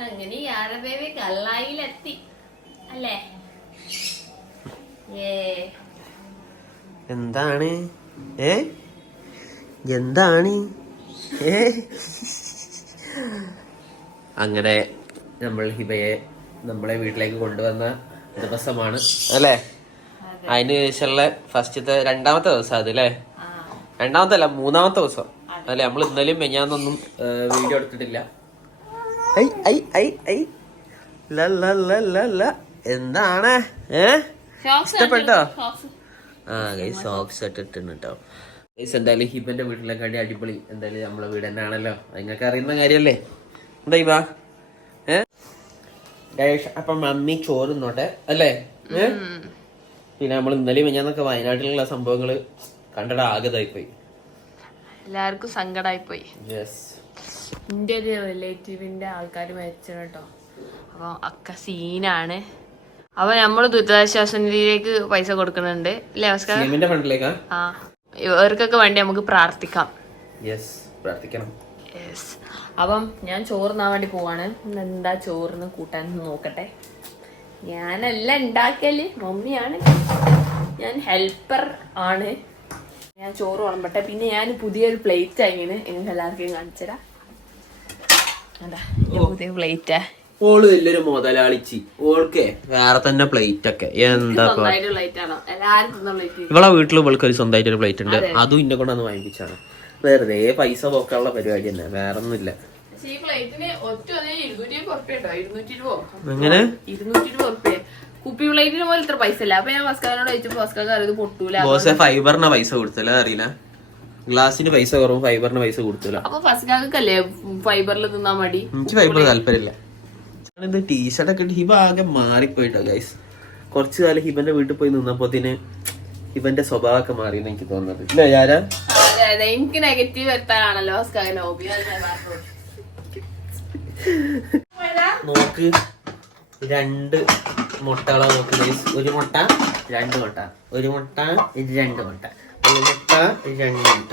അങ്ങനെ ബേബി കള്ളായിലെത്തി അല്ലേ? ഏ. എന്താണ്? ഏ? എന്താണ്? ഏ? അങ്ങനെ നമ്മൾ ഹിബയെ നമ്മളെ വീട്ടിലേക്ക് കൊണ്ടുവന്ന ദിവസമാണ്. അല്ലേ? അതിന് ശേഷമുള്ള ഫസ്റ്റത്തെ രണ്ടാമത്തെ ദിവസം അത് അല്ലേ? രണ്ടാമത്തെ അല്ല മൂന്നാമത്തെ ദിവസം. അല്ലെ നമ്മൾ ഇന്നലെയും മെഞ്ഞാന്നൊന്നും വീഡിയോ എടുത്തിട്ടില്ല. ഐ ഐ ഐ ഐ. ല ല ല ല ല. എന്താണ്? ഏ? ഇഷ്ടപ്പെട്ടോ? ആ ഗൈ സോക്സ് ഇട്ടിട്ടുണ്ട് കേട്ടോ ഗൈസ് എന്തായാലും ഹിബന്റെ വീട്ടിലൊക്കെ അടി അടിപൊളി. എന്തായാലും നമ്മളെ വീട് തന്നെയാണല്ലോ. നിങ്ങൾക്ക് അറിയുന്ന കാര്യല്ലേ? എന്താ ഇവ? ഏ? ഗൈസ് അപ്പൊ മമ്മി ചോറ് നോട്ടെ അല്ലേ? പിന്നെ നമ്മൾ ഇന്നലെ മിഞ്ഞാന്നൊക്കെ വയനാട്ടിലുള്ള സംഭവങ്ങൾ കണ്ടട ആകതായിപ്പോയി. എല്ലാവർക്കും സങ്കടായി പോയി യെസ് എന്റെ ഒരു റിലേറ്റീവിന്റെ ആൾക്കാർ മരിച്ചു കേട്ടോ. അപ്പോൾ അക്ക സീനാണ്. അപ്പൊ നമ്മൾ ദുരിതാശ്വാസ നിധിയിലേക്ക് പൈസ കൊടുക്കുന്നുണ്ട്. അല്ലേ ആ. ഇവർക്കൊക്കെ വേണ്ടി നമുക്ക് പ്രാർത്ഥിക്കാം. പ്രാർത്ഥിക്കണം. യെസ് അപ്പം ഞാൻ ചോറുന്നാൻ വേണ്ടി പോവാണ്. എന്താ ചോറിന് കൂട്ടാൻ നോക്കട്ടെ. ഞാനല്ല ഉണ്ടാക്കൽ മമ്മിയാണ്. ഞാൻ ഹെൽപ്പർ ആണ്. ഞാൻ ചോറ് വിളമ്പട്ടെ. പിന്നെ ഞാൻ പുതിയൊരു പ്ലേറ്റ് അങ്ങനെ നിങ്ങൾക്ക് എല്ലാവർക്കും കാണിച്ചുതരാം. പ്ലേറ്റാ ഓൾ വലിയൊരു മുതലാളിച്ചി. ഓൾക്കേ വേറെ തന്നെ പ്ലേറ്റ് ഒക്കെ. എന്താ ഇവളെ വീട്ടിൽ ഇവൾക്ക് ഒരു സ്വന്തമായിട്ട് ഒരു പ്ലേറ്റ് ഉണ്ട്. അതും. ഇന്നെ കൊണ്ടാന്ന് വാങ്ങിപ്പിച്ചാണ്. വെറുതെ പൈസ പോക്കാനുള്ള പരിപാടി തന്നെ. വേറെ ഒന്നുമില്ല എങ്ങനെ? കുപ്പി പ്ലേറ്റിന് പോലെ ഇത്ര പൈസ ഇല്ല. അപ്പൊ ഞാൻ ചോദിച്ചപ്പോ അറിയത് പൊട്ടൂല. ബോസെ ഫൈബറിന് പൈസ കൊടുത്തല്ലേ? അറിയില്ല ഗ്ലാസിന് പൈസ കുറവും ഫൈബറിന് പൈസ കൊടുത്തില്ല അപ്പൊ ഫസ്റ്റ് ഫൈബറിൽ തിന്നാ മടി? എനിക്ക് ഫൈബർ താല്പര്യമില്ല. ഇത് ടീഷർട്ട് ഒക്കെ ഹിബ ആകെ മാറിപ്പോയിട്ടോ ഗൈസ് കുറച്ചു കാലം ഹിബന്റെ വീട്ടിൽ പോയി നിന്നപ്പോത്തിന് ഹിബന്റെ സ്വഭാവമൊക്കെ മാറി എനിക്ക് തോന്നുന്നത്. ഇല്ല അതെ എനിക്ക് നെഗറ്റീവ് എത്താനാണല്ലോ. നോക്ക് രണ്ട് മുട്ടകളാ നോക്ക് ഗൈസ് ഒരു മുട്ട രണ്ട് മുട്ട. ഒരു മുട്ട രണ്ട് മുട്ട. ഒരു മുട്ട രണ്ട് മുട്ട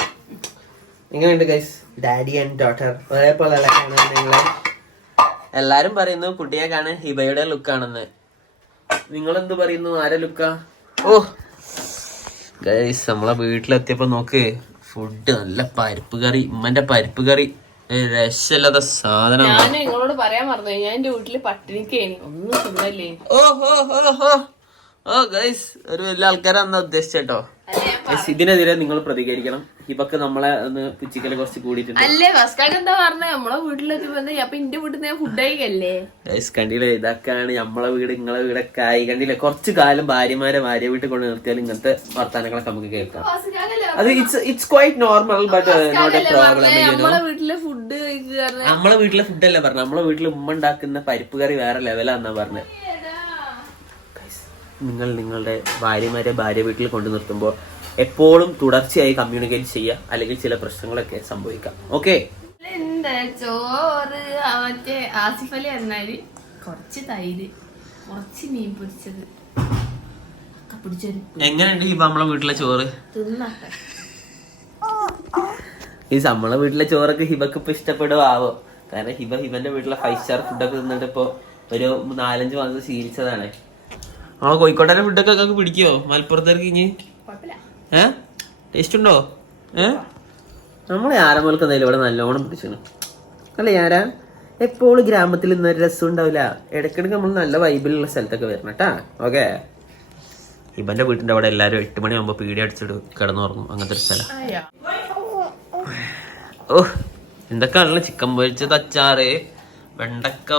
എങ്ങനെയുണ്ട് ഗൈസ് ഡാഡി ആൻഡ് ഡോട്ടർ ഒരേപോലെ നിങ്ങളെ? എല്ലാരും പറയുന്നു കുട്ടിയെ കാണാൻ ഹിബയുടെ ലുക്കാണെന്ന് നിങ്ങൾ എന്ത് പറയുന്നു? ആരെ ലുക്കാ ഓ. ഗൈസ് നമ്മളെ വീട്ടിലെത്തിയപ്പോ നോക്ക്. ഫുഡ് നല്ല പരിപ്പ് കറി ഉമ്മന്റെ പരിപ്പ് കറി. ഏ, രക്ഷയില്ലാത്ത സാധനം ഞാൻ നിങ്ങളോട് പറയാൻ മറന്നു ഞാൻ എന്റെ വീട്ടിൽ പട്ടിണിക്കേനി ഒന്നും ഓഹോ ഓ ഹോ ഹോ ഹോ. ഓ ഗൈസ് ഒരു വലിയ ആൾക്കാരെ ഉദ്ദേശിച്ചേട്ടോ അല്ലേ ഞാൻ ഇതിനെതിരെ നിങ്ങൾ പ്രതികരിക്കണം. ഇവക്ക് നമ്മളെ ഒന്ന് പുച്ചിക്കൽ കുറച്ച് കൂടിയിട്ടുണ്ട്. അല്ലേ ഫസ്കാർക്ക് എന്താ പറഞ്ഞ? നമ്മളെ വീട്ടിലെത്തിപ്പോ എന്താ അപ്പൊ എന്റെ വീട്ടിൽ നിന്ന് ഫുഡ് കഴിക്കല്ലേ? ഗൈസ് കണ്ടില്ലേ? ഇതൊക്കെയാണ് നമ്മളെ വീട് നിങ്ങളെ വീടൊക്കെ ആയി. കണ്ടില്ലേ? കുറച്ചു കാലം ഭാര്യമാരെ ഭാര്യ വീട്ടിൽ കൊണ്ട് നിർത്തിയാൽ ഇങ്ങനത്തെ വർത്താനങ്ങളൊക്കെ നമുക്ക് കേൾക്കാം. അത് it's it's quite normal but not a problem നമ്മളെ വീട്ടിലെ ഫുഡ് നമ്മളെ വീട്ടിലെ ഫുഡല്ല പറഞ്ഞ. നമ്മളെ വീട്ടിൽ ഉമ്മ ഉണ്ടാക്കുന്ന പരിപ്പ് കറി വേറെ ലെവലാന്നാ പറഞ്ഞത് നിങ്ങൾ നിങ്ങളുടെ ഭാര്യമാരെ ഭാര്യ വീട്ടിൽ കൊണ്ടു നിർത്തുമ്പോൾ എപ്പോഴും തുടർച്ചയായി കമ്മ്യൂണിക്കേറ്റ് ചെയ്യുക അല്ലെങ്കിൽ ചില പ്രശ്നങ്ങളൊക്കെ സംഭവിക്കാം. ഓക്കെ ചോറ്? മറ്റേ ആസിഫ് അലി എന്നാൽ കുറച്ച് തൈര് കുറച്ച് മീൻ പൊരിച്ചത്. എങ്ങനെയുണ്ട് ഈ നമ്മളെ വീട്ടിലെ ചോറ്? ഈ നമ്മളെ വീട്ടിലെ ചോറൊക്കെ ഹിബക്ക് ഇപ്പൊ ഇഷ്ടപ്പെടുവാവോ? കാരണം ഹിബ ഹിബന്റെ വീട്ടിലെ ഫൈവ് സ്റ്റാർ ഫുഡൊക്കെ തിന്നിട്ട് ഇപ്പൊ ഒരു നാലഞ്ച് മാസം ശീലിച്ചതാണ്. ആ കോഴിക്കോട്ടെ ഫുഡൊക്കെ ഒക്കെ പിടിക്കോ? മലപ്പുറത്തേക്ക് ഇനി? ഏ? ടേസ്റ്റ് ഉണ്ടോ? ഏ? നമ്മളെ ആരമ്പോലൊക്കെ എന്തായാലും ഇവിടെ നല്ലോണം പിടിച്ചു അല്ലേ ഞാരാ എപ്പോഴും ഗ്രാമത്തിൽ ഇന്നൊരു രസം ഉണ്ടാവില്ല. ഇടയ്ക്കിടയ്ക്ക് നമ്മൾ നല്ല വൈബിലുള്ള സ്ഥലത്തൊക്കെ വരണം കേട്ടാ. ഓക്കെ? ഇവന്റെ വീട്ടിന്റെ അവിടെ എല്ലാരും എട്ട് മണിയാകുമ്പോ പീടി അടിച്ചിട്ട് കിടന്നുറങ്ങും. അങ്ങനത്തെ ഒരു സ്ഥലം. ഓ എന്തൊക്കെയാണല്ലോ ചിക്കൻ പൊരിച്ചത് അച്ചാറ് വെണ്ടക്ക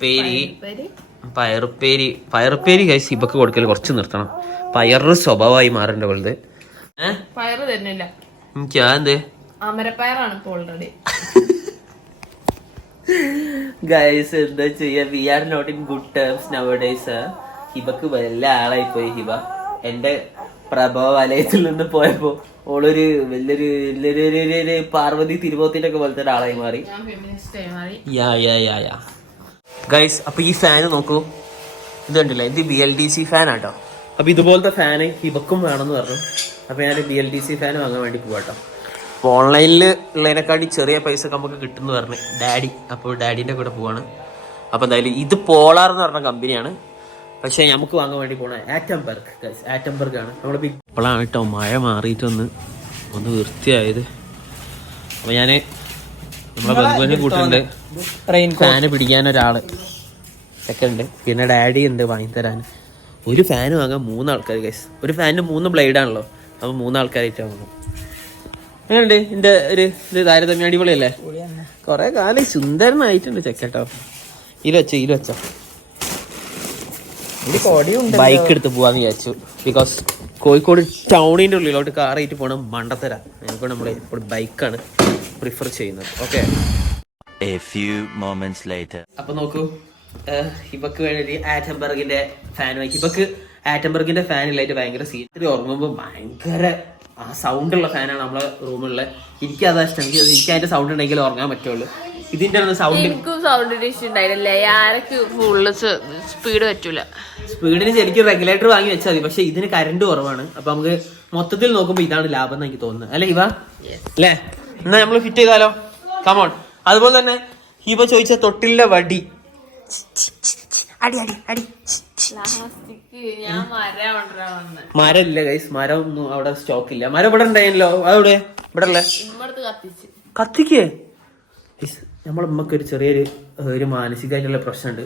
പേരി പേര് പയറുപ്പേരി പയറുപ്പേരി കഴിച്ച് ഇപ്പൊക്കെ കൊടുക്കൽ കുറച്ച് നിർത്തണം. പയറ് സ്വഭാവമായി മാറേണ്ട വലുത് പയറ് തരുന്നില്ല. എന്ത് അമരപ്പയറാണ് ഇപ്പൊ ഓൾറെഡി ഗൈസ് എന്താ ചെയ്യാ? We are not in good terms nowadays ഹിബക്ക് വല്ല ആളായി പോയി ഹിബ. എന്റെ പ്രഭവ വലയത്തിൽ നിന്ന് പോയപ്പോ ഓളൊരു വലിയൊരു വലിയൊരു പാർവതി തിരുവോത്തിന്റെ ഒക്കെ പോലത്തെ ഒരാളായി ഞാൻ മാറി. യാ യാ യാ യാ ഗൈസ് അപ്പൊ ഈ ഫാൻ നോക്കൂ. ഇത് കണ്ടില്ലേ? ഇത് B L D C fan ആട്ടോ. അപ്പൊ ഇതുപോലത്തെ ഫാന് ഇവക്കും വേണമെന്ന് പറഞ്ഞു. അപ്പൊ ഞാൻ B L D C fan വാങ്ങാൻ വേണ്ടി പോവാട്ടോ ഓൺലൈനിൽ ഉള്ളതിനെക്കാട്ടി ചെറിയ പൈസ ഒക്കെ നമുക്ക് കിട്ടുമെന്ന് പറഞ്ഞു. ഡാഡി അപ്പോൾ ഡാഡീന്റെ കൂടെ പോവാണ്. അപ്പോൾ എന്തായാലും ഇത് പോളാർ എന്ന് പറഞ്ഞ കമ്പനിയാണ് പക്ഷേ നമുക്ക് വാങ്ങാൻ വേണ്ടി പോണ ആറ്റംബർഗ് ആറ്റംബർഗ് ആണ്. നമ്മൾ ഇപ്പോഴാണ് കേട്ടോ മഴ മാറിയിട്ടൊന്ന് ഒന്ന് വൃത്തിയായത്. അപ്പോൾ ഞാൻ നമ്മളെ ബന്ധുവിനെ കൂട്ടുണ്ട് ഫാന് പിടിക്കാൻ ഒരാൾ സെക്കൻഡ് പിന്നെ ഡാഡി ഉണ്ട് വാങ്ങി തരാൻ ഒരു ഫാൻ വാങ്ങാൻ മൂന്ന് ആൾക്കാർ ഗൈസ് ഒരു ഫാനിന് മൂന്ന് ബ്ലേഡ് ആണല്ലോ. അപ്പോൾ മൂന്ന് ആൾക്കാരായിട്ട് വാങ്ങണം എങ്ങനെയുണ്ട്? എന്റെ ഒരു ഇത് താരതമ്യം അടിപൊളിയല്ലേ? കൊറേ കാലം സുന്ദരനായിട്ടുണ്ട് ചെക്കട്ടോ. ഇരുവച്ച ഇരുവച്ച ബൈക്ക് എടുത്ത് പോവാന്ന് വിചാരിച്ചു. ബിക്കോസ് കോഴിക്കോട് ടൗണിന്റെ ഉള്ളിലോട്ട് കാറായിട്ട് പോകണം മണ്ടത്തര. ഞങ്ങൾക്ക് നമ്മൾ ഇപ്പോൾ ബൈക്കാണ് പ്രിഫർ ചെയ്യുന്നത്. Okay a few moments later അപ്പൊ നോക്കൂ. ഹിബക്ക് വേണ്ടി ആറ്റംബർഗിന്റെ ഫാൻ ഹിബക്ക് ആറ്റംബർഗിന്റെ ഫാൻ ഇല്ലായിട്ട് ഭയങ്കര സീനറി ഉറങ്ങുമ്പോൾ ഭയങ്കര ആ സൗണ്ട് ഉള്ള ഫാനാണ് നമ്മളെ റൂമിലുള്ള എനിക്ക് അതാ ഇഷ്ടം. എനിക്ക് എനിക്ക് അതിന്റെ സൗണ്ട് ഉണ്ടെങ്കിൽ ഉറങ്ങാൻ പറ്റുള്ളൂ. ഇതിന്റെ സൗണ്ട് എനിക്കും ഇഷ്യൂ ഉണ്ടായിരുന്നില്ലേ. ആരൊക്കെ ഫുള്ള് സ്പീഡ് പറ്റൂല. സ്പീഡിന് ശരിക്കും റെഗുലേറ്റർ വാങ്ങി വെച്ചാൽ മതി. പക്ഷെ ഇതിന് കറണ്ട് കുറവാണ്. അപ്പൊ നമുക്ക് മൊത്തത്തിൽ നോക്കുമ്പോൾ ഇതാണ് ലാഭം എന്ന് എനിക്ക് തോന്നുന്നത്. അല്ലെ ഇവ അല്ലേ? എന്നാ നമ്മൾ ഫിറ്റ് ചെയ്താലോ? കമോൺ അതുപോലെ തന്നെ ഹിബ ചോദിച്ച തൊട്ടിലെ വടി. അടി അടി അടി. ഗൈസ് മരം ഒന്നും അവിടെ സ്റ്റോക്ക് ഇല്ല. മരം ഇവിടെ ഉണ്ടായിരുന്നല്ലോ അതവിടെ? ഇവിടെ അല്ലേ കത്തിക്കേ. നമ്മളെ ഉമ്മക്ക് ഒരു ചെറിയൊരു ഒരു മാനസികമായിട്ടുള്ള പ്രശ്നമുണ്ട്.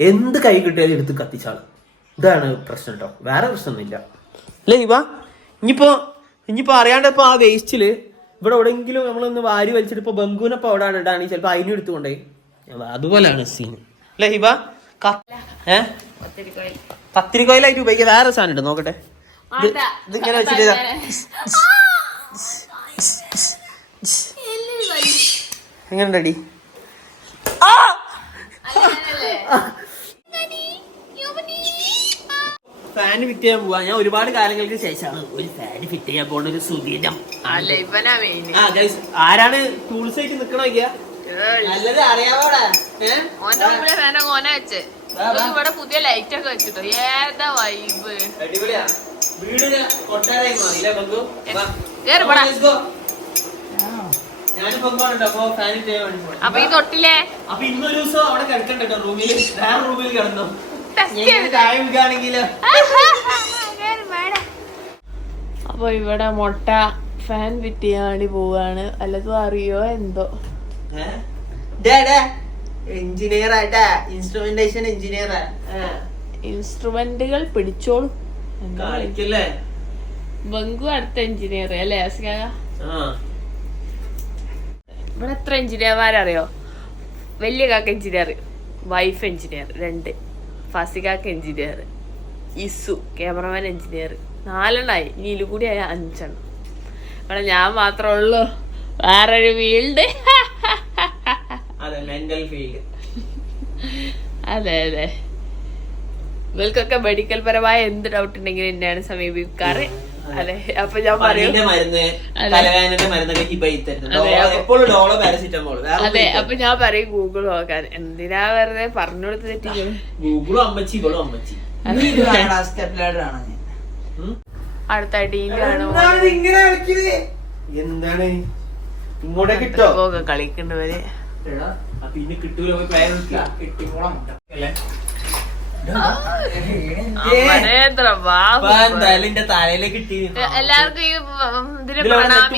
എന്ത് കൈ കിട്ടിയാലും എടുത്ത് കത്തിച്ചാൾ. ഇതാണ് പ്രശ്നം കേട്ടോ വേറെ പ്രശ്നമൊന്നുമില്ല. അല്ലേ ഇവ? ഇനിയിപ്പോ ഇനിയിപ്പോ അറിയാണ്ട് ഇപ്പൊ ആ വേസ്റ്റിൽ ഇവിടെ എവിടെയെങ്കിലും നമ്മളൊന്ന് വാരി വലിച്ചിട്ട് ഇപ്പൊ ബംഗുവിനപ്പൊ അവിടെ ഇടാണ് ചിലപ്പോ അതിനും എടുത്തുകൊണ്ടേ അതുപോലെയാണ് സീൻ അല്ലേ ഹിബ? ഏ? പത്തിരിക്കോയിലായിട്ട് ഉപയോഗിക്കുക വേറെ സാധനം ഉണ്ട് നോക്കട്ടെ. ഇത് വേണ്ട. ഇതിങ്ങനെ വെച്ചിട്ട് എങ്ങനെയുണ്ടടി? എങ്ങനെയുണ്ട് അടി ഫാൻ ഫിറ്റ് ചെയ്യാൻ പോവാ. ഞാൻ ഒരുപാട് കാലങ്ങൾക്ക് ശേഷമാണ് ഒരു ഫാൻ ഫിറ്റ് ചെയ്യാൻ പോണ ഒരു സുദിനം അല്ല ഇവനാ മെയിൻ ആ ഗൈസ് ആരാണ് ടൂൾസ് ആയിട്ട് നിക്കണോ നല്ലത് അറിയാവോടാ. ഏ? ഓന്റെ മുമ്പിലെ ഫാന ഓന വെച്ച്. ഇവിടെ പുതിയ ലൈറ്റ് ഒക്കെ വെച്ചിട്ടോ. ഏതാ വൈബ് അടിപൊളിയാ. കൊട്ടാരായി മാറിയില്ലേ അപ്പൊ ഈ തൊട്ടില്ലേ അപ്പൊ ഇന്നൊരു ദിവസം അവിടെ കിടക്കണ്ടോ റൂമിൽ വേറെ റൂമിൽ കിടന്നു. അപ്പൊ ഇവിടെ മുട്ട ഫാൻ ഫിറ്റ് ചെയ്യാൻ വേണ്ടി പോവാണ്. അല്ലതും അറിയോ എന്തോ? എഞ്ചിനീയർ ആയിട്ടാ. Instrumentation engineer ഇൻസ്ട്രുമെന്റുകൾ പിടിച്ചോളൂ. കാണിക്കല്ലേ? ബംഗു അടുത്ത എഞ്ചിനീയർ അല്ലേ അസ്കാക ഇവിടെ എത്ര എഞ്ചിനീയർമാരറിയോ വലിയ കാക്ക എഞ്ചിനീയർ വൈഫ് എഞ്ചിനീയർ രണ്ട്. ഫസികാക്ക എഞ്ചിനീയർ ഇസു ക്യാമറമാൻ എഞ്ചിനീയർ. നാലെണ്ണായി. ഇനി ഇതിൽ കൂടി ആയ അഞ്ചെണ്ണം. അവിടെ ഞാൻ മാത്രമേ ഉള്ളൂ. വേറൊരു ഫീൽഡ് അതെ അതെ ഇവർക്കൊക്കെ മെഡിക്കൽ പരമായ എന്ത് ഡൗട്ട് ഉണ്ടെങ്കിലും എന്നെയാണ് സമീപിക്കാറ്. അതെ. അപ്പൊ ഞാൻ പറയും. മരുന്ന് അതെ. മരുന്നൊക്കെ ഹിബ അപ്പൊ- എപ്പോഴും ഡോളോ പാരസിറ്റമോൾ അതെ അപ്പൊ ഞാൻ പറയും ഗൂഗിൾ നോക്കാൻ. എന്തിനാ വെറുതെ പറഞ്ഞു കൊടുത്ത് തെറ്റിക്കുന്നത് ഗൂഗിളും അമ്മച്ചി ഇവളും അമ്മച്ചി? അടുത്ത അടിയിലാണ് എന്താണ് ഇങ്ങോട്ടേ കിട്ടോ കളിക്കേണ്ടവര്. ഇനി കിട്ടൂല പോയി പേര് അല്ലേ? എല്ലാവർക്കും ഈ ഇതിന് പ്രണാമിക്കാം?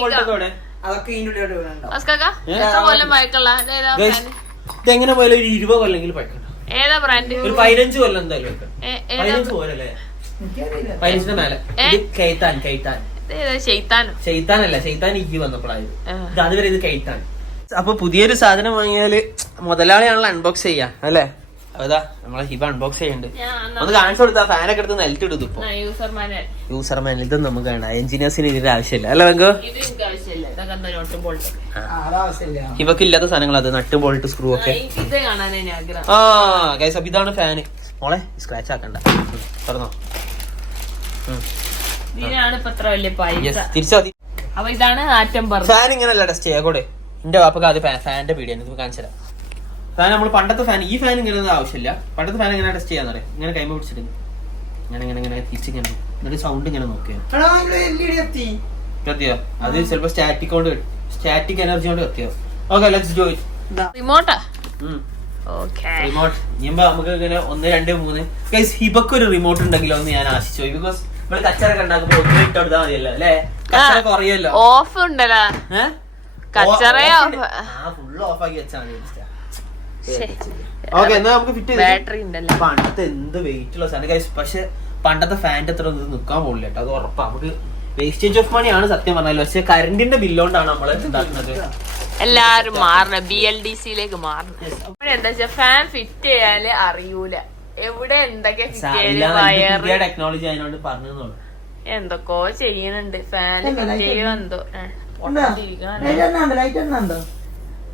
ഇതെങ്ങനെ പോയാലും ഒരു ഇരുപത് കൊല്ലെങ്കിലും പഴക്കണം ഏതാ ബ്രാൻഡ് ഒരു പതിനഞ്ച് കൊല്ലം എന്തായാലും പതിനഞ്ച് പതിനഞ്ചിന്റെ മേലെ. ഷെയ്ത്താനല്ല ഷെയ്ത്താൻ വന്നപ്പോഴായത് അതുവരെ ഇത് കെയ്ത്താൻ. അപ്പൊ പുതിയൊരു സാധനം വാങ്ങിയാൽ മുതലാളിയാണല്ലോ അൺബോക്സ് ചെയ്യാ അല്ലേ? അതാ നമ്മളെ ഹിബ അൺബോക്സ് ചെയ്യണ്ട്. ഞാൻ ഒന്ന് കാണിച്ചു കൊടുത്താ ഫാനൊക്കെ എടുത്ത് ഇപ്പൊ. യൂസർ ഇതൊന്നും നമുക്ക് എഞ്ചിനീയേഴ്സിന് ഇതിന്റെ ആവശ്യമില്ല. അല്ല ഇത് ഹിബക്ക് ഇല്ലാത്ത സാധനങ്ങൾ അത് നട്ട് ബോൾട്ട് സ്ക്രൂ ഒക്കെ. ഇത് ആ ഗൈസ് അപ്പൊ ഇതാണ് ഫാന് മോളെ സ്ക്രാച്ച് ആക്കണ്ട. തുറന്നോ. തിരിച്ചാ അപ്പൊ ഇതാണ് ആറ്റം പറഞ്ഞു ഫാൻ ഇങ്ങനല്ല ടെസ്റ്റ് ചെയ്യാ കൂടെ. എന്റെ വാപ്പക്ക് അത് ഫാനിന്റെ പീഡിയാണ് ഇത് കാണിച്ചു തരാം ഫാൻ നമ്മൾ പണ്ടത്തെ ഫാൻ ഈ ഫാൻ ഇങ്ങനെ ആവശ്യമില്ല. പണ്ടത്തെ ഫാൻ ഇങ്ങനെ ടെസ്റ്റ് ചെയ്യാന്ന് പറയാം ഇങ്ങനെ കൈമ പിടിച്ചിട്ട് ഇങ്ങനെ ഇങ്ങനെ ഇങ്ങനെ തിരിച്ചിങ്ങനെ എന്നിട്ട് സൗണ്ട് ഇങ്ങനെ നോക്കിയാ എടാ ഇവിടെ എൽ ഇ ഡി കത്തിയോ? അത് ചിലപ്പോ സ്റ്റാറ്റിക് കൊണ്ട് സ്റ്റാറ്റിക് എനർജി കൊണ്ട് കത്തിയോ? ഓക്കെ ലെറ്റ്സ് ഇറ്റ് റിമോട്ടാ റിമോട്ട് ഇനിയുമ്പോ നമുക്ക് ഇങ്ങനെ ഒന്ന് രണ്ട് മൂന്ന്. ഗൈസ് ഹിബക്ക് ഒരു റിമോട്ട് ഉണ്ടെങ്കിലോ എന്ന് ഞാൻ ആശിച്ചു ബിക്കോസ് നമ്മൾ കച്ചറൊക്കെ ഉണ്ടാക്കുമ്പോ ഒന്ന് ഇട്ടെടുത്താൽ മതിയല്ലോ അല്ലേ? കച്ചറ കുറയല്ലോ. ഓഫ് ഉണ്ടല്ലോ. കച്ചറയോ ഫുള്ള് ഓഫ് ആക്കി വെച്ചാൽ മതി ഓക്കെ എന്നാ നമുക്ക് ഫിറ്റ് ബാറ്ററി ഉണ്ടല്ലോ? പണ്ടത്തെ എന്ത് വെയിറ്റ് ഉള്ള സാധനം? ഗൈസ് പക്ഷെ പണ്ടത്തെ ഫാന്റെ അത്ര ഇത് നിൽക്കാൻ പോകില്ല കേട്ടോ. അത് ഉറപ്പാ. നമുക്ക് വേസ്റ്റേജ് ഓഫ് മണി ആണ് സത്യം പറഞ്ഞാൽ പക്ഷെ കറണ്ടിന്റെ ബില്ലോണ്ടാണ് നമ്മൾ ഇതാക്കുന്നത്. എല്ലാരും മാറണം. ബി എൽ ഡി സിയിലേക്ക് മാറണം. എന്താ വെച്ചാ ഫാൻ ഫിറ്റ് ചെയ്യാൽ അറിയൂല. എവിടെ എന്തൊക്കെ ഫിറ്റ് ചെയ്യാൽ? വയറ്. ടെക്നോളജി അതിനോട് പറഞ്ഞു എന്തൊക്കെയോ ചെയ്യുന്നുണ്ട്. ഫാൻ ഫിറ്റ് ചെയ്യുമോ എന്തോ. ഏ, ലൈറ്റ് എണ്ണുണ്ടോ? ലൈറ്റ് എണ്ണുണ്ടോ? അല്ലേ? ആ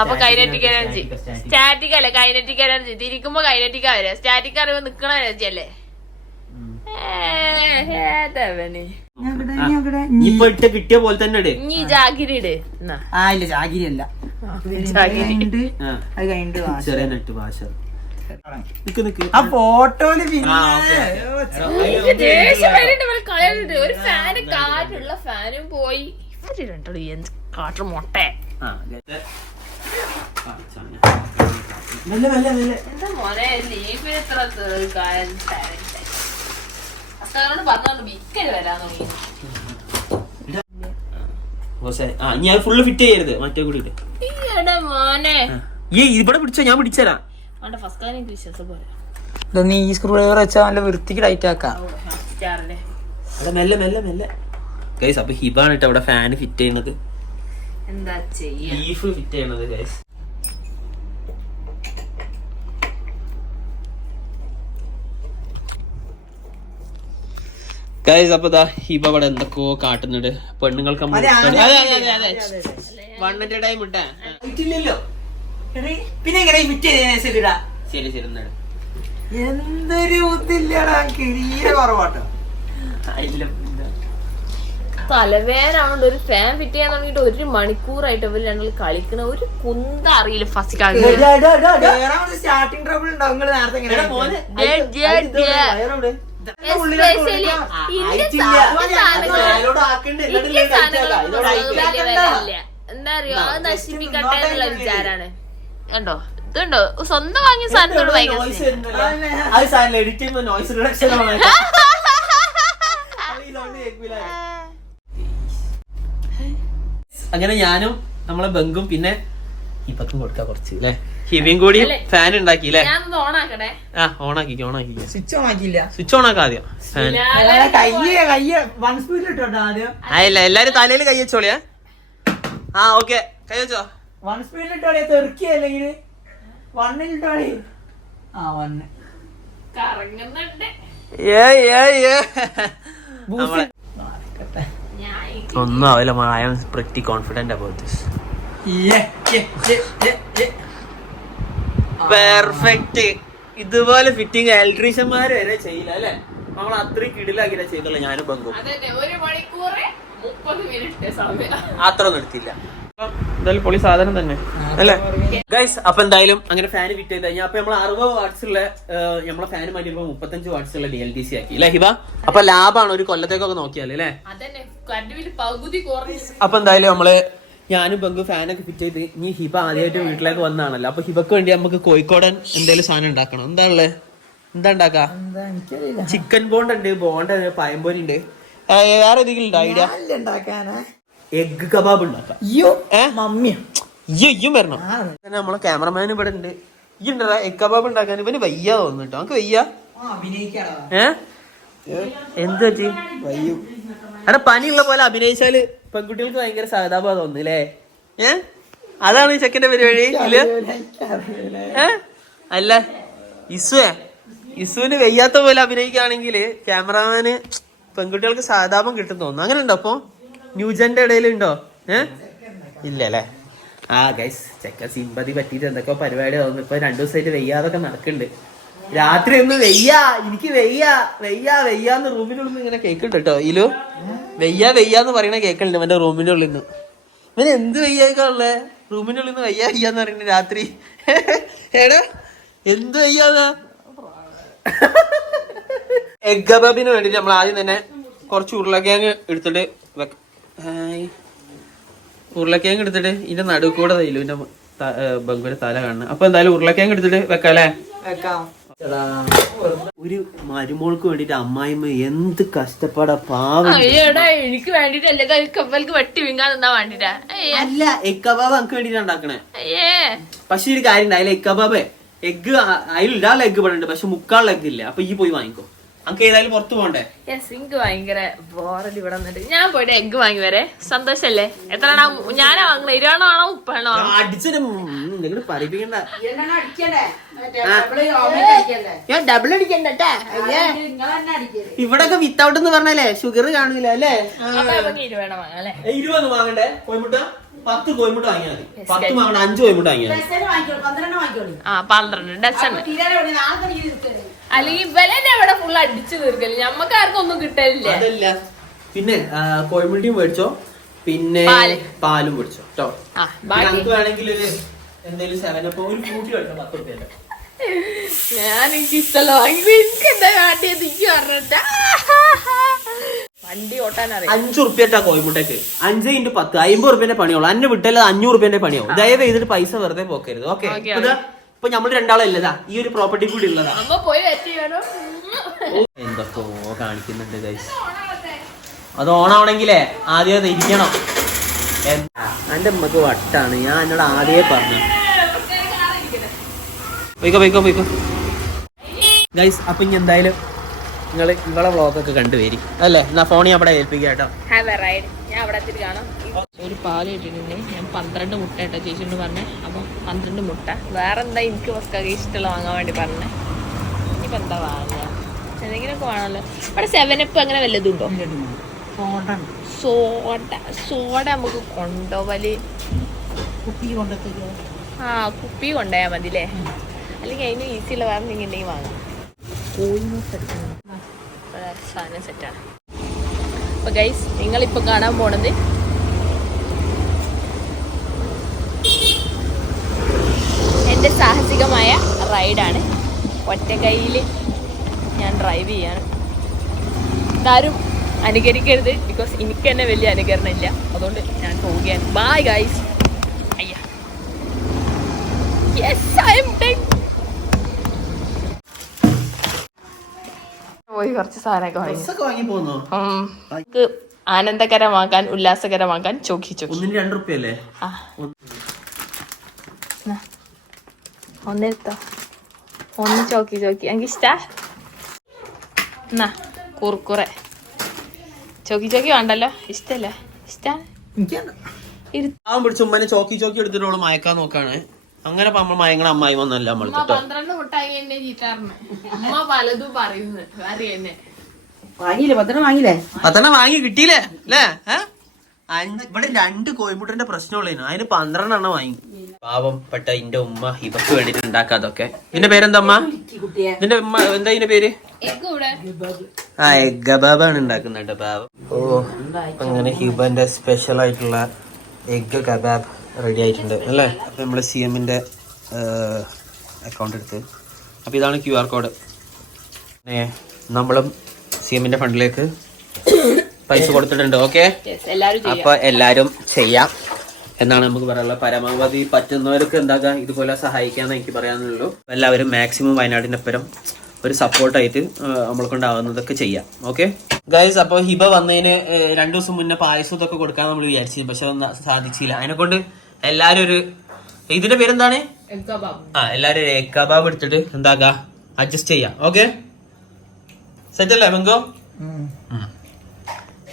അപ്പൊ കൈനറ്റിക് എനർജി സ്റ്റാറ്റിക് അല്ലേ? കൈനറ്റിക് എനർജി തിരിക്കുമ്പോ കൈനറ്റിക് വരിക സ്റ്റാറ്റിക് അറിയുമ്പോ നിക്കണ എനർജി അല്ലേ? കിട്ടിയ പോലെ തന്നെ നീ ജാഗിരി ഇട്. ആ ഇല്ല ജാഗിരി അല്ല. അത് കഴിഞ്ഞിട്ട്. ചെറിയ നട്ട് ഭാഷ നിക്ക് നിക്ക്. ആ ഫോട്ടോയിൽ പിന്നെ. ഒരു ഫാന് കാറ്റുള്ള ഫാനും പോയി. ഇവർ എന്ത് കാട്ടു മൊട്ടേ. ഇനി അത് ഫുള്ള് ഫിറ്റ് ചെയ്യരുത്. മറ്റേ കൂടി ഈ ഇവിടെ പിടിച്ചോ ഞാൻ പിടിച്ചരാ. നീ ഈ സ്ക്രൂ ഡ്രൈവർ വെച്ചാൽ നല്ല വൃത്തിക്ക് ടൈറ്റ് ആക്കാം. മെല്ലെ മെല്ലെ മെല്ലെ. ഗൈസ് അപ്പൊ ഹിബാണ് കേട്ടോ അവിടെ ഫാൻ ഫിറ്റ് ചെയ്യുന്നത്. എന്താ ചെയ്യാ? ലീഫ് ഫിറ്റ് ചെയ്യണത് ഗൈസ് ഗൈസ് അപ്പൊ ദാ ഇപ്പൊ ഇവിടെ എന്തൊക്കെയോ കാട്ടുന്നുണ്ട്. പെണ്ണുങ്ങൾക്ക് ടൈം ഇട്ടാ. ഇല്ലല്ലോ പിന്നെ എങ്ങനെ ഫിറ്റ് ചെയ്തതിനനുസരിച്ചിടാ ശരി ശരി എന്നാണ് എന്തൊരു ബുദ്ധില്ലടാ കിരീര കുറവാട്ടോ. തലവേനാണ്ട് ഒരു ഫാൻ ഫിറ്റ് ചെയ്യാൻ തുടങ്ങിയിട്ട് ഒരു മണിക്കൂറായിട്ട് ഇവർ രണ്ടാൾ കളിക്കണ ഒരു കുന്ത അറിയില്ല ഫസ്റ്റ് എന്താ അറിയോ? അത് നശിപ്പിക്കട്ടെ എന്നുള്ള വിചാരാണ്. കണ്ടോ? ഇതുണ്ടോ? സ്വന്തം വാങ്ങിയ സാധനത്തോട് ഭയങ്കര അങ്ങനെ ഞാനും നമ്മളെ ബംഗും പിന്നെ ഇപ്പക്കും കൊടുക്കാം കുറച്ച്. അല്ലേ ഹിബിയും കൂടി ഫാൻ ഉണ്ടാക്കി അല്ലേ ആ ഓണാക്കി ഓണാക്കി സ്വിച്ച് ഓൺ ആക്കിയില്ല. സ്വിച്ച് ഓൺ ആക്കാം ആദ്യം ഫാൻ കയ്യ് കയ്യ്. വൺ സ്പീഡിൽ ഇട്ടോട്ടോ ആദ്യം. ആയില്ല എല്ലാരും തലയിൽ കൈ വെച്ചോളിയാ. ആ ഓക്കെ. കൈ വെച്ചോ. വൺ സ്പീഡിൽ ഇട്ടോളി തെറുക്കി അല്ലെങ്കിൽ വണ്ണിൽ ഇട്ടോളി. ആ വണ്ണ് കറങ്ങുന്നുണ്ട്. നമ്മളെ- ഞാൻ ഒന്നും ആവില്ല I am pretty confident about this perfect ഇതുപോലെ ഫിറ്റിംഗ് ഇലക്ട്രീഷ്യന്മാർ വരെ ചെയ്യില്ല അല്ലെ? നമ്മൾ അത്രയും കിടിലാക്കില്ല ചെയ്തല്ലോ ഞാനും ബംഗു അത്ര നിർത്തിയില്ല എന്തായാലും പൊളി സാധനം തന്നെ. അല്ലേ? ഗൈസ് അപ്പൊ എന്തായാലും അങ്ങനെ ഫാൻ വിറ്റ് ചെയ്ത് കഴിഞ്ഞാൽ അപ്പൊ നമ്മൾ അറുപത് വാട്ട്സ് ഉള്ള ഏഹ്, നമ്മളെ ഫാൻ മാറ്റിയപ്പോ മുപ്പത്തഞ്ച് വാട്ട്സ് ഉള്ള ഡി എൽ ടി സി ആക്കി. അല്ലേ ഹിബ? അപ്പൊ ലാഭാണ് ഒരു കൊല്ലത്തേക്കൊക്കെ നോക്കിയാൽ അല്ലേ? അപ്പൊ എന്തായാലും നമ്മൾ ഞാനും പങ്ക് ഫാനൊക്കെ ഫിറ്റ് ചെയ്ത് ഇനി ഹിബ ആദ്യമായിട്ട് വീട്ടിലേക്ക് വന്നാണല്ലോ. അപ്പൊ ഹിബക്ക് വേണ്ടി നമുക്ക് കോഴിക്കോടൻ എന്തെങ്കിലും സാധനം ഉണ്ടാക്കണം? എന്താണല്ലേ എന്താ ഉണ്ടാക്കാ? എന്താ എനിക്കറിയില്ല. ചിക്കൻ ബോണ്ട് ഉണ്ട് ബോണ്ട് പയമ്പോരി ഉണ്ട്. വേറെ ഏതെങ്കിലും ഉണ്ടോ ഐഡിയ? എഗ് കബാബ് ഉണ്ടാക്കാം. അയ്യോ? മമ്മിയ. ഇയ്യോ വരണം. പിന്നെ നമ്മളെ ക്യാമറമാൻ ഇവിടെ ഉണ്ട്. ഈ ഉണ്ടടാ എഗ് കബാബ് ഉണ്ടാക്കാൻ. ഇവന് വയ്യ തോന്നുന്നു കേട്ടോ. നമുക്ക് വയ്യ? അഭിനയിക്കാടാ ഏ? എന്ത് പറ്റി? എടാ പനിയുള്ള പോലെ അഭിനയിച്ചാൽ പെൺകുട്ടികൾക്ക് ഭയങ്കര സഹതാപ തോന്നുന്നില്ലേ ഏ? അതാണ് ഈ ചെക്കന്റെ പരിപാടി ഇല്ല? ഏ? അല്ല ഇസുവേ ഇസുവിന് വയ്യാത്ത പോലെ അഭിനയിക്കുകയാണെങ്കിൽ ക്യാമറമാന് പെൺകുട്ടികൾക്ക് സഹതാപം കിട്ടും തോന്നുന്നു. അങ്ങനെ ഉണ്ടോ അപ്പൊ ന്യൂജന്റെ ഇടയിലുണ്ടോ? ഏ? ഇല്ല അല്ലേ? ആ ഗൈസ് ചെക്ക സിമ്പതി പറ്റിയിട്ട് എന്തൊക്കെയോ പരിപാടി. തോന്നുന്നു ഇപ്പൊ രണ്ടു ദിവസമായിട്ട് വെയ്യാതൊക്കെ നടക്കുന്നുണ്ട്. രാത്രി ഒന്ന് വെയ്യ എനിക്ക് വെയ്യ വെയ്യ വെയ്യാന്ന് റൂമിനുള്ളിൽ ഇങ്ങനെ കേൾക്കുന്നുണ്ട് കേട്ടോ. ഇലു വെയ്യ വെയ്യാന്ന് പറയണ കേൾക്കുന്നുണ്ട് എന്റെ റൂമിന്റെ ഉള്ളിൽ നിന്ന്. ഇവന് എന്ത് വെയ്യായിക്കാളെ റൂമിന്റെ ഉള്ളിൽ നിന്ന് വെയ്യ വെയ്യാന്ന് പറയുന്നത് രാത്രി. ഏടാ എന്ത് വെയ്യാന്നാ എഗ് കബാബിന് വേണ്ടിട്ട് നമ്മൾ ആദ്യം തന്നെ കുറച്ച് ഉരുളക്കിഴങ്ങ് എടുത്തിട്ട് വെക്കാം ഉരുളക്കിഴങ്ങ് എടുത്തിട്ട് ഇതിന്റെ നടുവ് കൂടെ ഇലുവിന്റെ ബംഗുവിന്റെ തല കാണുന്നത് അപ്പൊ എന്തായാലും ഉരുളക്കിഴങ്ങ് എടുത്തിട്ട് വെക്കാല്ലേ? വെക്കാം. ഒരു മരുമോൾക്ക് വേണ്ടിട്ട് അമ്മായിമ്മ എന്ത് കഷ്ടപ്പാടാ പാവം. അയ്യോടാ എനിക്ക് വേണ്ടിട്ടല്ലേ കപ്പൽക്ക് വെട്ടി വിങ്ങാൻ നിന്നാ വേണ്ടിട്ടാ. അല്ല എഗ് കബാബ് അനക്ക് വേണ്ടിട്ടാ ഉണ്ടാക്കണേ. അയ്യേ. പക്ഷെ ഒരു കാര്യം ഉണ്ടായില്ല എക്കബാബ് എഗ് കബാബ് എഗ് ഉണ്ട് പക്ഷെ മുക്കാനുള്ള എഗ് ഇല്ല. അപ്പൊ ഈ പോയി വാങ്ങിക്കോ. ഏതായാലും പുറത്ത് പോകണ്ടേ യെസ് എനിക്ക് ഭയങ്കര ബോറടി ഇവിടെ വന്നിട്ട് ഞാൻ പോയിട്ട് എഗ് വാങ്ങി വരെ. സന്തോഷല്ലേ? എത്ര ഞാനാ വാങ്ങണ. ഇരുപണോ ആണോ ഉപ്പണോ അടിച്ചിട്ട് പറയിപ്പിക്കണ്ട. ഞാൻ ഡബിൾ അടിക്കണ്ടേ ഇവിടൊക്കെ വിത്തൗട്ട് എന്ന് പറഞ്ഞാലേ ഷുഗർ കാണില്ല അല്ലേ? ഇരുപത് വാങ്ങണ്ടേ? കോയമുട്ട പത്ത് കോയിമുട്ട് വാങ്ങിയാൽ മതി. പത്ത് വാങ്ങണം അഞ്ച് കോയിമുട്ട് വാങ്ങിയാൽ മതി. ആ പന്ത്രണ്ട് ഡസൺ അല്ലെങ്കിൽ ഇവലെന്നെ ഇവിടെ ഫുൾ അടിച്ചു തീർക്കൽ. ഞമ്മക്ക് ആർക്കും ഒന്നും കിട്ടലില്ല. അതല്ല. പിന്നെ കോയമുട്ടിയും മേടിച്ചോ? പിന്നെ പാലും. മേടിച്ചോ? കേട്ടോ ആ ബാക്കി. നമുക്ക് വേണമെങ്കിൽ ഒരു എന്തെങ്കിലും സെവൻ അപ്പൊ ഒരു കൂട്ടി മേടിച്ചോ പത്ത് റുപ്യന്റെ ഞാൻ എനിക്ക് ഇഷ്ടമല്ല വാങ്ങി എനിക്ക് എന്താ കാട്ടിയത്? എനിക്ക് പറഞ്ഞിട്ടാ. വണ്ടി ഓട്ടാൻ അറിയാം. അഞ്ചു റുപ്യട്ടാ കോയമുട്ടക്ക് അഞ്ച് ഇന്റു പത്ത് അമ്പത് റുപ്യന്റെ പണിയുള്ളൂ. അന്നെ വിട്ടല്ല അഞ്ഞൂറ് റുപ്യന്റെ പണിയോ ദയവ് ചെയ്തിട്ട് പൈസ വെറുതെ പോക്കരുത്. ഓക്കെ? ഇപ്പൊ നമ്മൾ രണ്ടാളല്ലതാ ഈ ഒരു പ്രോപ്പർട്ടി കൂടി ഉള്ളതാ. എന്തൊക്കെയോ കാണിക്കുന്നുണ്ട് ഗൈസ് അത് ഓണാവണെങ്കിലേ ആദ്യം ഇരിക്കണം. എന്റെ അമ്മയ്ക്ക് വട്ടാണ്. ഞാൻ എന്നോട് ആദ്യമേ പറഞ്ഞു പോയിക്കോ പോയിക്കോ പോയിക്കോ. ഗൈസ് അപ്പൊ ഇനി എന്തായാലും നിങ്ങൾ നിങ്ങളെ വ്ളോഗൊക്കെ കണ്ടുവരി അല്ലേ? എന്നാ ഫോൺ ഞാൻ അവിടെ ഏൽപ്പിക്കാം കേട്ടോ. ഹാവ് എ റൈഡ് ഞാൻ അവിടെ എത്തിയിട്ട് കാണാം. ഒരു പാൽ ഇട്ടിട്ടുണ്ട് ഞാൻ പന്ത്രണ്ട് മുട്ട കേട്ടോ ചേച്ചിയോട് പറഞ്ഞേ. അപ്പം പന്ത്രണ്ട് മുട്ട. വേറെ എന്താ എനിക്ക് മക്കൾക്ക് ഇഷ്ടമുള്ള വാങ്ങാൻ വേണ്ടി പറഞ്ഞു? ഇനിയിപ്പോൾ എന്താ വാങ്ങുക? എന്തെങ്കിലുമൊക്കെ വേണമല്ലോ. ഇവിടെ സെവനപ്പ് അങ്ങനെ വല്ലതും ഉണ്ടോ? സോഡ. സോഡ നമുക്ക് കൊണ്ടുപോവൽ കുപ്പി കൊണ്ടോ ആ കുപ്പി കൊണ്ടുപോയാൽ മതി അല്ലേ അല്ലെങ്കിൽ അതിന് ഈസിയുള്ള വേറെ എന്തെങ്കിലും ഉണ്ടെങ്കിൽ വാങ്ങാം. ഇവിടെ സാധനം സെറ്റാണ് അപ്പൊ ഗൈസ് നിങ്ങളിപ്പോ കാണാൻ പോണത് എന്റെ സാഹസികമായ റൈഡാണ് ഒറ്റ കയ്യിൽ ഞാൻ ഡ്രൈവ് ചെയ്യാണ്. ഇതാരും അനുകരിക്കരുത് ബിക്കോസ് എനിക്ക് തന്നെ വലിയ അനുകരണം ഇല്ല. അതുകൊണ്ട് ഞാൻ പോവുകയാണ്. ബായ് ഗൈസ് അയ്യ. യെസ് ഐ എം ഡൺ പോയി കുറച്ച് സാധനമൊക്കെ വാങ്ങി. ആനന്ദകരമാക്കാൻ ഉല്ലാസകരമാക്കാൻ ചോക്കി ചോക്കി. രണ്ട് റുപ്യല്ലേ. ഒന്നെടുത്തോ. ഒന്ന് ചോക്കി ചോക്കി. എനിക്ക് ഇഷ്ടാ. എന്നാ കുറുക്കുറെ. ചോക്കി ചോക്കി വേണ്ടല്ലോ. ഇഷ്ടല്ലേ? ഇഷ്ടാ? ചോക്കി ചോക്കി എടുത്തിട്ട് മയക്കാൻ നോക്കാണ്. അങ്ങനെ നമ്മൾ മയങ്ങളെ അമ്മായി വന്നല്ല നമ്മൾ പന്ത്രണ്ട് മുട്ടായി എന്നെ അമ്മ പലതും പറയുന്നത് അറിയന്നെ വാങ്ങിയില്ലേ? പത്തെണ്ണം വാങ്ങിയില്ലേ? പത്തെണ്ണം വാങ്ങി കിട്ടിയില്ലേ? അല്ലേ അഞ്ച് ഇവിടെ രണ്ട് കോയമ്പുട്ടിന്റെ പ്രശ്നമുള്ളതിന് അതിന് പന്ത്രണ്ടെണ്ണം വാങ്ങി. പാവം പെട്ട ഇന്റെ ഉമ്മ ഇവക്ക് വേണ്ടിട്ട് ഉണ്ടാക്കാതൊക്കെ ഇതിന്റെ പേരെന്താ അമ്മ ഇതിന്റെ ഉമ്മ എന്താ ഇതിന്റെ പേര്? എഗ് ആ ഗബാബാണ് ഉണ്ടാക്കുന്നുണ്ട് പാവം. ഓ അങ്ങനെ ഹിബന്റെ സ്പെഷ്യൽ ആയിട്ടുള്ള എഗ് കബാബ്. റെഡി ആയിട്ടുണ്ട് അല്ലേ? അപ്പോൾ നമ്മൾ സി എമ്മിന്റെ അക്കൗണ്ട് എടുത്ത്. അപ്പോൾ ഇതാണ് ക്യു ആർ കോഡ് നമ്മളും സി എമ്മിന്റെ ഫണ്ടിലേക്ക് പൈസ കൊടുത്തിട്ടുണ്ട് ഓക്കെ? അപ്പോൾ എല്ലാവരും ചെയ്യാം. എന്നാണ് നമുക്ക് പറയാനുള്ളത്. പരമാവധി പറ്റുന്നവർക്ക് എന്താക്കാം ഇതുപോലെ സഹായിക്കാന്ന് എനിക്ക് പറയാനുള്ളൂ. എല്ലാവരും മാക്സിമം വയനാടിന്റെ അപ്പുറം ഒരു സപ്പോർട്ടായിട്ട് നമ്മളെ കൊണ്ടാവുന്നതൊക്കെ ചെയ്യാം ഓക്കെ? ഗൈസ് അപ്പോൾ ഹിബ വന്നതിന് രണ്ടു ദിവസം മുന്നേ പായസം ഇതൊക്കെ കൊടുക്കാൻ നമ്മൾ വിചാരിച്ചു പക്ഷെ സാധിച്ചില്ല. അതിനെ കൊണ്ട് എല്ലാരും ഒരു ഇതിന്റെ പേരെന്താണ്? ആ എല്ലാരും ഒരു egg കബാബ് എടുത്തിട്ട് എന്താക്ക? അഡ്ജസ്റ്റ് ചെയ്യാം. ഓക്കെ സെറ്റ് അല്ലേ മങ്കോ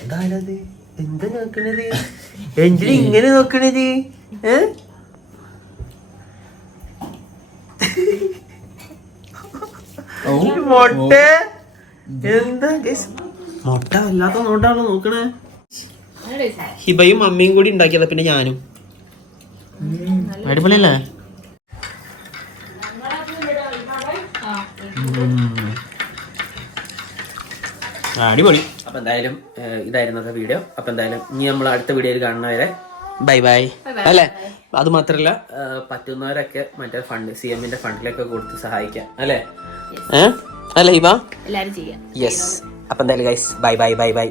എന്താണത്? എന്താ നോക്കണത്? എന്തിനാ ഇങ്ങനെ നോക്കണത്? ഏ? മൊട്ട. എന്താ? മൊട്ട വല്ലാത്ത നോട്ടാണോ നോക്കണേ? ഹിബയും അമ്മയും കൂടി ഉണ്ടാക്കിയതാ പിന്നെ ഞാനും. അടിപൊളിയല്ലേ? അടിപൊളി. അപ്പൊ എന്തായാലും ഇതായിരുന്നു വീഡിയോ. അപ്പൊ എന്തായാലും ഇനി നമ്മൾ അടുത്ത വീഡിയോയിൽ കാണുന്നവരെ ബൈ ബൈ. അല്ലേ? അത് മാത്രല്ല പറ്റുന്നവരൊക്കെ മറ്റേ ഫണ്ട് സി എമ്മിന്റെ ഫണ്ടിലൊക്കെ കൊടുത്ത് സഹായിക്കാം. അല്ലേ? അല്ലേ ഇവ? എല്ലാരും ചെയ്യാം. യെസ് അപ്പൊ എന്തായാലും guys bye bye bye bye.